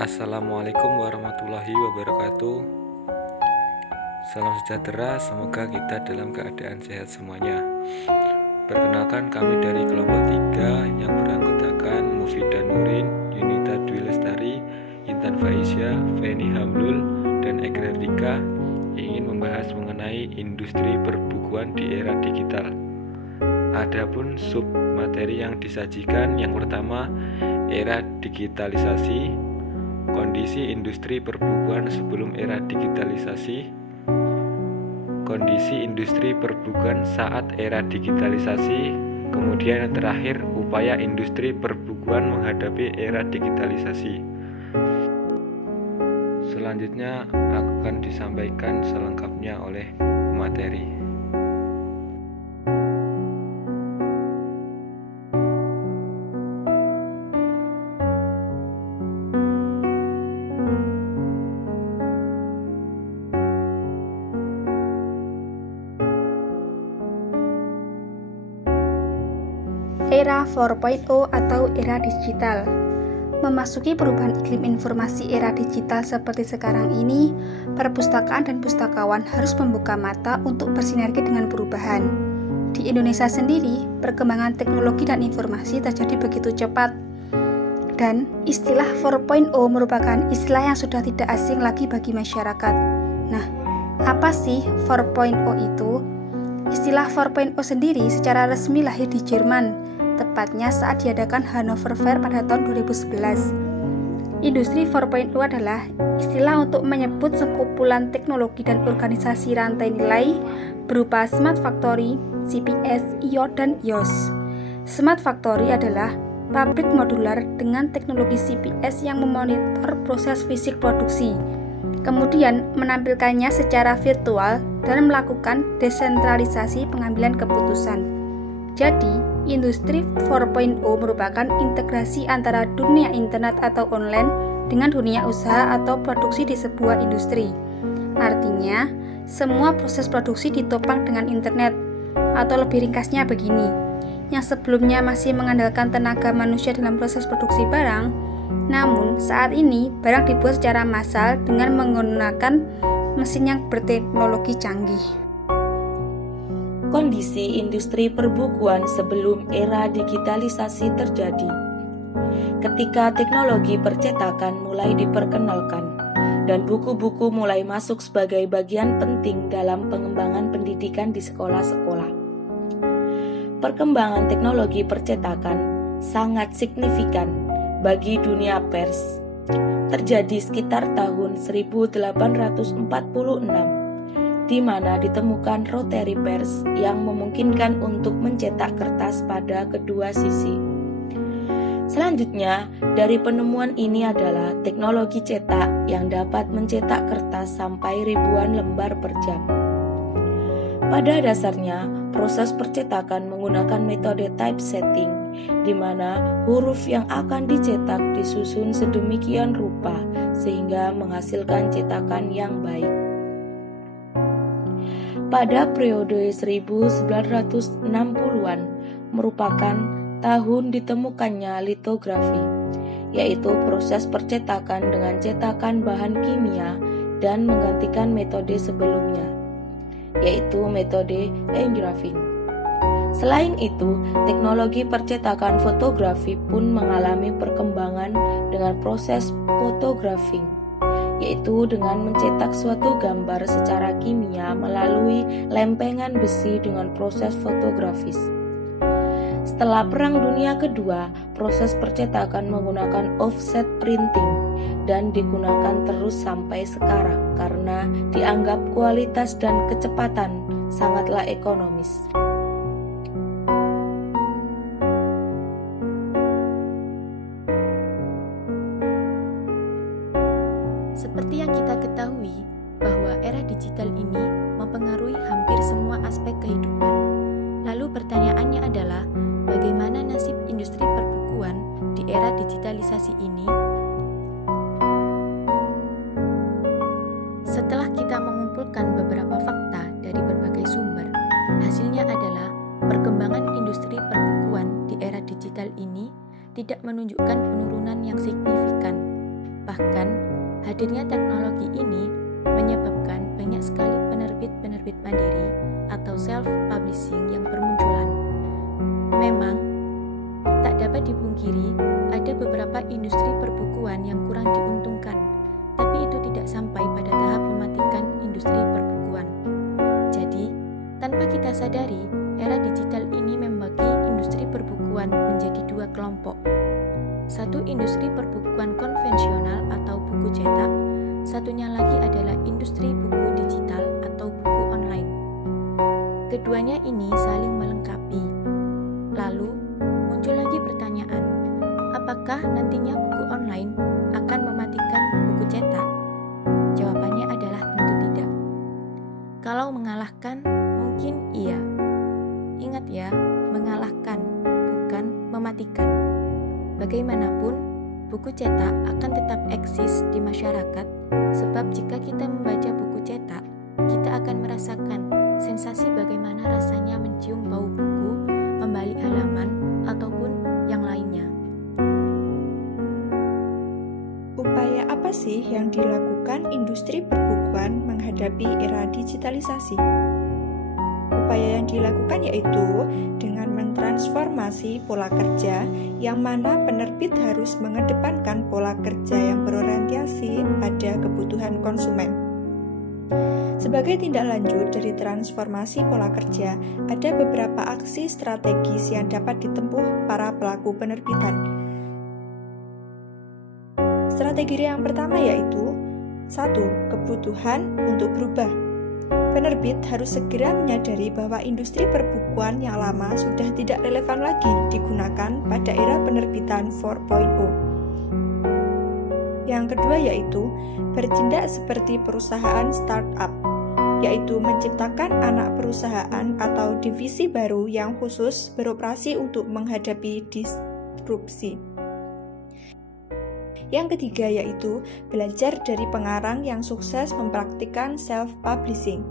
Assalamualaikum warahmatullahi wabarakatuh. Salam sejahtera, semoga kita dalam keadaan sehat semuanya. Perkenalkan, kami dari kelompok 3 yang beranggotakan Mufidah Nurin, Yunita Dwi Lestari, Intan Faisya, Feni Hamlul, dan Egger Dika ingin membahas mengenai industri perbukuan di era digital. Adapun sub materi yang disajikan, yang pertama, era digitalisasi, kondisi industri perbukuan sebelum era digitalisasi, kondisi industri perbukuan saat era digitalisasi, kemudian yang terakhir, upaya industri perbukuan menghadapi era digitalisasi. Selanjutnya akan disampaikan selengkapnya oleh materi. Era 4.0 atau era digital. Memasuki perubahan iklim informasi era digital seperti sekarang ini, perpustakaan dan pustakawan harus membuka mata untuk bersinergi dengan perubahan. Di Indonesia sendiri, perkembangan teknologi dan informasi terjadi begitu cepat. Dan istilah 4.0 merupakan istilah yang sudah tidak asing lagi bagi masyarakat. Nah, apa sih 4.0 itu? Istilah 4.0 sendiri secara resmi lahir di Jerman, tepatnya saat diadakan Hannover Fair pada tahun 2011. Industri 4.0 adalah istilah untuk menyebut sekumpulan teknologi dan organisasi rantai nilai berupa Smart Factory, CPS, IoT, dan IOS. Smart Factory adalah pabrik modular dengan teknologi CPS yang memonitor proses fisik produksi, kemudian menampilkannya secara virtual dan melakukan desentralisasi pengambilan keputusan. Jadi, Industri 4.0 merupakan integrasi antara dunia internet atau online dengan dunia usaha atau produksi di sebuah industri. Artinya, semua proses produksi ditopang dengan internet, atau lebih ringkasnya begini. Yang sebelumnya masih mengandalkan tenaga manusia dalam proses produksi barang, namun saat ini barang dibuat secara massal dengan menggunakan mesin yang berteknologi canggih. Kondisi industri perbukuan sebelum era digitalisasi terjadi. Ketika teknologi percetakan mulai diperkenalkan dan buku-buku mulai masuk sebagai bagian penting dalam pengembangan pendidikan di sekolah-sekolah. Perkembangan teknologi percetakan sangat signifikan bagi dunia pers. Terjadi sekitar tahun 1846. Di mana ditemukan rotary press yang memungkinkan untuk mencetak kertas pada kedua sisi. Selanjutnya, dari penemuan ini adalah teknologi cetak yang dapat mencetak kertas sampai ribuan lembar per jam. Pada dasarnya, proses percetakan menggunakan metode typesetting, di mana huruf yang akan dicetak disusun sedemikian rupa sehingga menghasilkan cetakan yang baik. Pada periode 1960-an merupakan tahun ditemukannya litografi, yaitu proses percetakan dengan cetakan bahan kimia dan menggantikan metode sebelumnya, yaitu metode engraving. Selain itu, teknologi percetakan fotografi pun mengalami perkembangan dengan proses photography, yaitu dengan mencetak suatu gambar secara kimia melalui lempengan besi dengan proses fotografis. Setelah Perang Dunia Kedua, proses percetakan menggunakan offset printing dan digunakan terus sampai sekarang karena dianggap kualitas dan kecepatan sangatlah ekonomis. Seperti yang kita ketahui, bahwa era digital ini mempengaruhi hampir semua aspek kehidupan. Lalu pertanyaannya adalah, bagaimana nasib industri perbukuan di era digitalisasi ini? Setelah kita mengumpulkan beberapa fakta dari berbagai sumber, hasilnya adalah perkembangan industri perbukuan di era digital ini tidak menunjukkan penurunan yang signifikan. Bahkan Hadirnya teknologi ini menyebabkan banyak sekali penerbit-penerbit mandiri atau self-publishing yang bermunculan. Memang, tak dapat dipungkiri ada beberapa industri perbukuan yang kurang diuntungkan, tapi itu tidak sampai pada tahap mematikan industri perbukuan. Jadi, tanpa kita sadari, era digital ini membagi industri perbukuan menjadi dua kelompok. Satu industri perbukuan konvensional atau buku cetak, satunya lagi adalah industri buku digital atau buku online. Keduanya ini saling melengkapi. Lalu, muncul lagi pertanyaan, apakah nantinya buku online akan mematikan buku cetak? Jawabannya adalah tentu tidak. Kalau mengalahkan, mungkin iya. Ingat ya, mengalahkan, bukan mematikan. Bagaimanapun, buku cetak akan tetap eksis di masyarakat, sebab jika kita membaca buku cetak, kita akan merasakan sensasi bagaimana rasanya mencium bau buku, membalik halaman, ataupun yang lainnya. Upaya apa sih yang dilakukan industri perbukuan menghadapi era digitalisasi? Upaya yang dilakukan yaitu dengan mentransformasi pola kerja yang mana penerbit harus mengedepankan pola kerja yang berorientasi pada kebutuhan konsumen. Sebagai tindak lanjut dari transformasi pola kerja, ada beberapa aksi strategis yang dapat ditempuh para pelaku penerbitan. Strategi yang pertama yaitu 1. Kebutuhan untuk berubah. Penerbit harus segera menyadari bahwa industri perbukuan yang lama sudah tidak relevan lagi digunakan pada era penerbitan 4.0. Yang kedua yaitu bertindak seperti perusahaan startup, yaitu menciptakan anak perusahaan atau divisi baru yang khusus beroperasi untuk menghadapi disrupsi. Yang ketiga yaitu belajar dari pengarang yang sukses mempraktikkan self-publishing.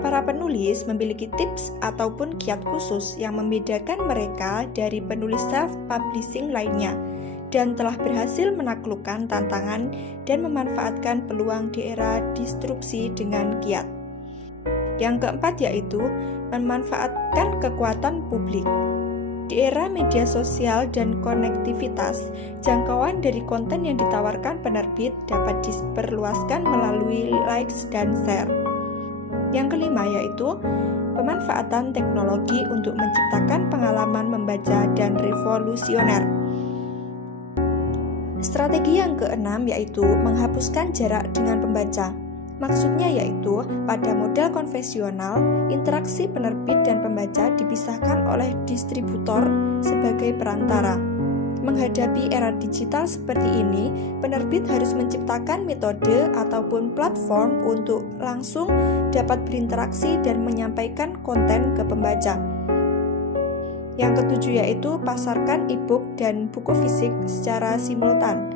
Para penulis memiliki tips ataupun kiat khusus yang membedakan mereka dari penulis self-publishing lainnya dan telah berhasil menaklukkan tantangan dan memanfaatkan peluang di era disrupsi dengan kiat. Yang keempat yaitu memanfaatkan kekuatan publik. Di era media sosial dan konektivitas, jangkauan dari konten yang ditawarkan penerbit dapat diperluaskan melalui likes dan share. Yang kelima yaitu pemanfaatan teknologi untuk menciptakan pengalaman membaca dan revolusioner. Strategi yang keenam yaitu menghapuskan jarak dengan pembaca. Maksudnya yaitu pada model konvensional, interaksi penerbit dan pembaca dipisahkan oleh distributor sebagai perantara. Menghadapi era digital seperti ini, penerbit harus menciptakan metode ataupun platform untuk langsung dapat berinteraksi dan menyampaikan konten ke pembaca. Yang ketujuh yaitu pasarkan e-book dan buku fisik secara simultan.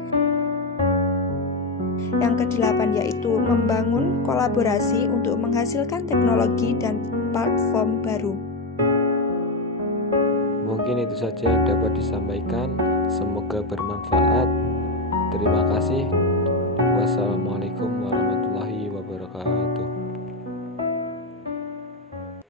Yang kedelapan yaitu membangun kolaborasi untuk menghasilkan teknologi dan platform baru. Mungkin itu saja yang dapat disampaikan. Semoga bermanfaat. Terima kasih. Wassalamualaikum warahmatullahi